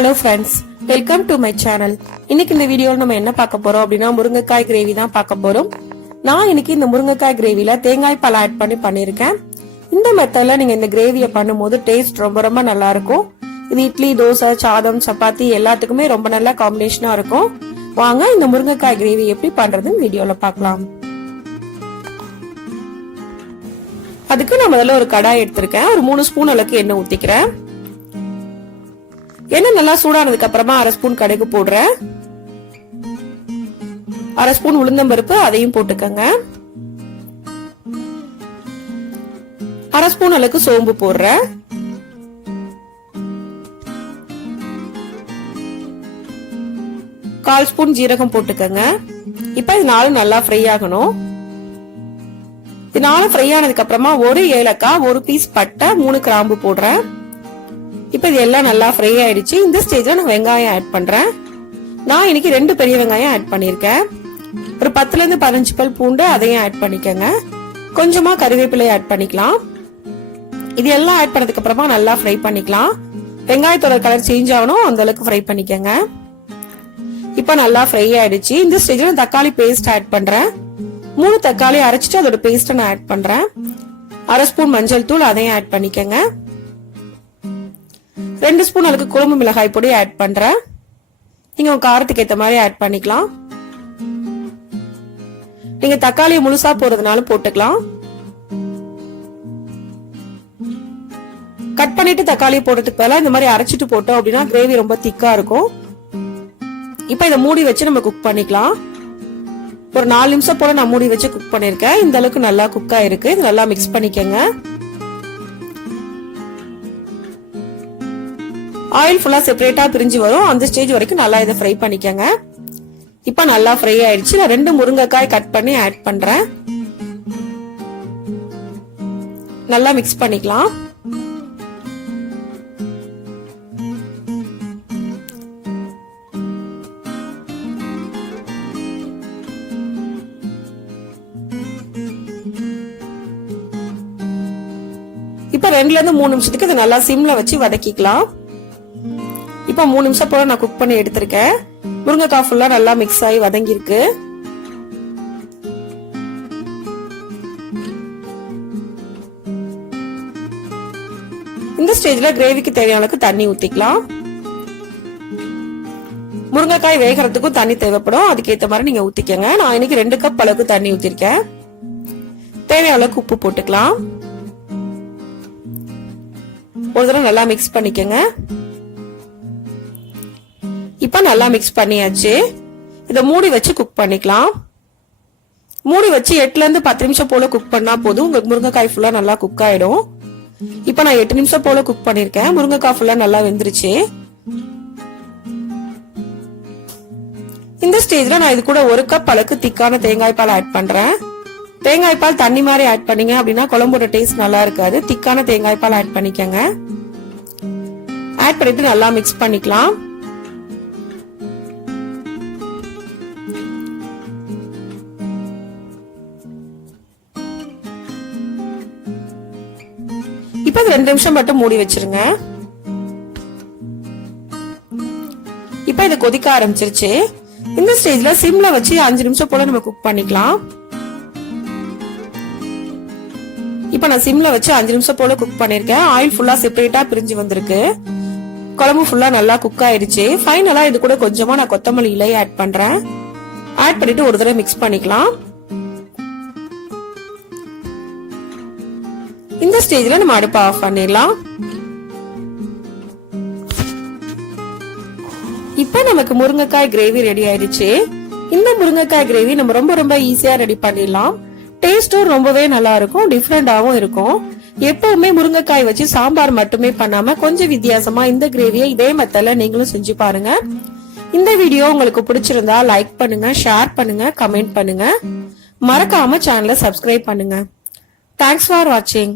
Hello friends, welcome to my channel. இன்னைக்கு இந்த வீடியோல நம்ம என்ன பார்க்க போறோம் அப்படினா முருங்கைக்காய் கிரேவி தான் பார்க்க போறோம். நான் இன்னைக்கு இந்த முருங்கைக்காய் கிரேவில தேங்காய் பால் ஆட் பண்ணிருக்கேன். இந்த மெத்தட்ல நீங்க இந்த கிரேவியை பண்ணும்போது டேஸ்ட் ரொம்ப நல்லா இருக்கும். இது இட்லி, தோசை, சாதம், சப்பாத்தி எல்லாத்துக்குமே ரொம்ப நல்ல காம்பினேஷனா இருக்கும். வாங்க இந்த முருங்கைக்காய் கிரேவி எப்படி பண்றதுன்னு வீடியோல பார்க்கலாம். அதுக்கு நான் முதல்ல ஒரு கடாய் எடுத்திருக்கேன். ஒரு 3 ஸ்பூன் அளவுக்கு எண்ணெய் ஊத்திக்கிறேன். எண்ணெய் நல்லா சூடானதுக்கு அப்புறமா 1/2 ஸ்பூன் கடுகு போடுறேன். 1/2 ஸ்பூன் உளுந்தம்பருப்பு அதையும் போட்டுக்கங்க. 1/2 ஸ்பூன் அளவுக்கு சோம்பு போடுறேன். 1/4 ஸ்பூன் ஜீரகம் போட்டுக்கங்க. இப்ப இது 4 நல்லா ஃப்ரை ஆகணும். இது 4 ஃப்ரை ஆனதுக்கு அப்புறமா 1 ஏலக்காய், 1 பீஸ் பட்டை, 3 கிராம்பு போடுறேன். இப்ப இது எல்லாம் நல்லா ஃப்ரை ஆயிடுச்சு. இந்த ஸ்டேஜ்ல நான் வெங்காயம் ஆட் பண்றேன். நான் இன்னைக்கு 2 பெரிய வெங்காயம் ஆட் பண்ணிருக்கேன். ஒரு 10ல இருந்து 15 பல் பூண்டு அதையும் ஆட் பண்ணிக்கங்க. கொஞ்சமா கறிவேப்பிலை ஆட் பண்ணிக்கலாம். இது எல்லாம் ஆட் பண்ணதுக்கு அப்புறமா நல்லா ஃப்ரை பண்ணிக்கலாம். வெங்காயத்தோட கலர் சேஞ்ச் ஆகணும், அந்த அளவுக்கு ஃப்ரை பண்ணிக்கங்க. இப்ப நல்லா ஃப்ரை ஆயிடுச்சு. இந்த ஸ்டேஜ்ல தக்காளி பேஸ்ட் ஆட் பண்றேன். 3 தக்காளி அரைச்சிட்டு அதோட பேஸ்ட் நான் ஆட் பண்றேன். 1/2 ஸ்பூன் மஞ்சள் தூள் அதையும் ஆட் பண்ணிக்கங்க. 2 ஸ்பூன் அளவுக்கு குழம்பு மிளகாய் பொடி ஆட் பண்றேன். நீங்க உங்க காரத்துக்கு ஏத்த மாதிரி ஆட் பண்ணிக்கலாம். நீங்க தக்காளியை முழுசா போறதுனால போட்டுக்கலாம். கட் பண்ணிட்டு தக்காளியை போடுறதுக்கு பதிலா இந்த மாதிரி அரைச்சிட்டு போட்டோம் அப்படின்னா கிரேவி ரொம்ப திக்கா இருக்கும். இப்ப இதை மூடி வச்சு நம்ம குக் பண்ணிக்கலாம். ஒரு 4 நிமிஷம் போல நான் மூடி வச்சு குக் பண்ணிருக்கேன். இந்த அளவுக்கு நல்லா குக் ஆயிருக்கு. இது நல்லா மிக்ஸ் பண்ணிக்கங்க. ஆயில் ஃபுல்லா செப்பரேட்டா பிரிஞ்சு வரும். அந்த ஸ்டேஜ் வரைக்கும் நல்லா இதை ஃப்ரை பண்ணிக்கங்க. இப்ப நல்லா ஃப்ரை ஆயிடுச்சு. நான் 2 முருங்கைக்காய் கட் பண்ணி ஆட் பண்றேன். நல்லா மிக்ஸ் பண்ணிக்கலாம். இப்ப 2ல இருந்து 3 நிமிஷத்துக்கு இதை நல்லா சிம்ல வச்சு வதக்கிக்கலாம். இப்ப 3 நிமிஷம் போல நான் குக் பண்ணி எடுத்திருக்கேன். முருங்கைக்காய் ஃபுல்லா நல்லா மிக்ஸ் ஆகி வதங்கி இருக்கு. இந்த ஸ்டேஜ்ல கிரேவிக்கு தேவையான அளவுக்கு தண்ணி ஊத்திக்கலாம். முருங்கைக்காய் வேகிறதுக்கும் தண்ணி தேவைப்படும். அதுக்கு ஏத்த மாதிரி நீங்க ஊத்திக்கங்க. நான் இன்னைக்கு 2 கப் அளவுக்கு தண்ணி ஊத்திருக்கேன். தேவையான அளவுக்கு உப்பு போட்டுக்கலாம். ஒரு தடவை நல்லா மிக்ஸ் பண்ணிக்கங்க. இப்ப நல்லா மிக்ஸ் பண்ணியாச்சு. இத மூடி வச்சு குக் பண்ணிக்கலாம். மூடி வச்சு 8ல இருந்து 10 நிமிஷம் போல குக் பண்ணா போதும். உங்களுக்கு முருங்கைக்காய் ஃபுல்லா நல்லா குக் ஆயிடும். இப்ப நான் 8 நிமிஷம் போல குக் பண்ணிருக்கேன். முருங்கைக்காய் ஃபுல்லா நல்லா வெந்துருச்சு. இந்த ஸ்டேஜ்ல நான் இது கூட 1 கப் அளவுக்கு திக்கான தேங்காய் பால் ஆட் பண்றேன். தேங்காய் பால் தண்ணி மாதிரி ஆட் பண்ணீங்க அப்படின்னா குழம்போட டேஸ்ட் நல்லா இருக்காது. திக்கான தேங்காய் பால் ஆட் பண்ணிக்கங்க. ஆட் பண்ணிட்டு நல்லா மிக்ஸ் பண்ணிக்கலாம். இப்ப 2 நிமிஷம் மட்டும் மூடி வச்சிருங்க. இப்ப இது கொதிக்க ஆரம்பிச்சிருச்சு. இந்த ஸ்டேஜ்ல சிம்ல வச்சு 5 நிமிஷம் போல நம்ம குக் பண்ணிக்கலாம். இப்ப நான் சிம்ல வச்சு 5 நிமிஷம் போல குக் பண்ணிருக்கேன். ஆயில் ஃபுல்லா செப்பரேட்டா பிரிஞ்சு வந்திருக்கு. குழம்பு ஃபுல்லா நல்லா குக் ஆயிடுச்சு. ஃபைனலா இது கூட கொஞ்சமா நான் கொத்தமல்லி இலை ஆட் பண்றேன். ஆட் பண்ணிட்டு ஒரு தடவை மிக்ஸ் பண்ணிக்கலாம். இந்த ஸ்டேஜ்ல நம்ம அடுப்பை ஆஃப் பண்ணிடலாம். இப்ப நமக்கு முருங்கைக்காய் கிரேவி ரெடி ஆயிடுச்சு. இந்த முருங்கைக்காய் கிரேவி நம்ம ரொம்ப ஈஸியா ரெடி பண்ணிடலாம். டேஸ்டும் ரொம்பவே நல்லா இருக்கும், டிஃபரெண்டாவும் இருக்கும். எப்பவுமே முருங்கைக்காய் வச்சு சாம்பார் மட்டுமே பண்ணாம கொஞ்சம் வித்தியாசமா இந்த கிரேவியை இதே மெத்தட்ல நீங்களும் செஞ்சு பாருங்க. இந்த வீடியோ உங்களுக்கு பிடிச்சிருந்தா லைக் பண்ணுங்க, ஷேர் பண்ணுங்க, கமெண்ட் பண்ணுங்க. மறக்காம சேனலை சப்ஸ்கிரைப் பண்ணுங்க. தேங்க்ஸ் ஃபார் வாட்சிங்.